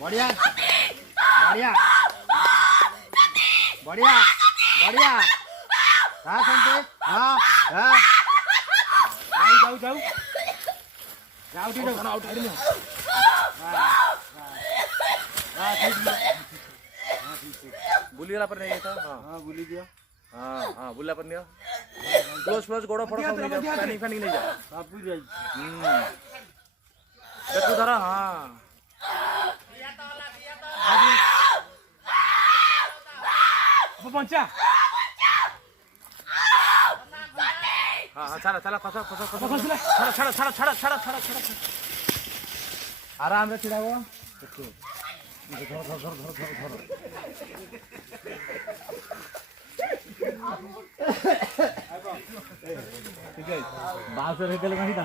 बढ़िया बढ़िया बढ़िया बढ़िया हाँ संतोष हाँ हाँ जाऊ जाऊ जाऊ ठीक है आउट आउट नहीं बुली वाला पर नहीं था हाँ बुली दिया हाँ बुला पर नहीं क्लोज क्लोज गोड़ा फोड़ा नहीं जा पैनिक पैनिक नहीं जा आप भी जाइए देखो जरा हाँ पंचा हाँ हाँ चला चला फसा फसा फसा फसा छड़ा छड़ा छड़ा छड़ा छड़ा छड़ा आराम से चिड़ा वो धर धर धर धर धर ठीक है बाहर से रहते लगा ही था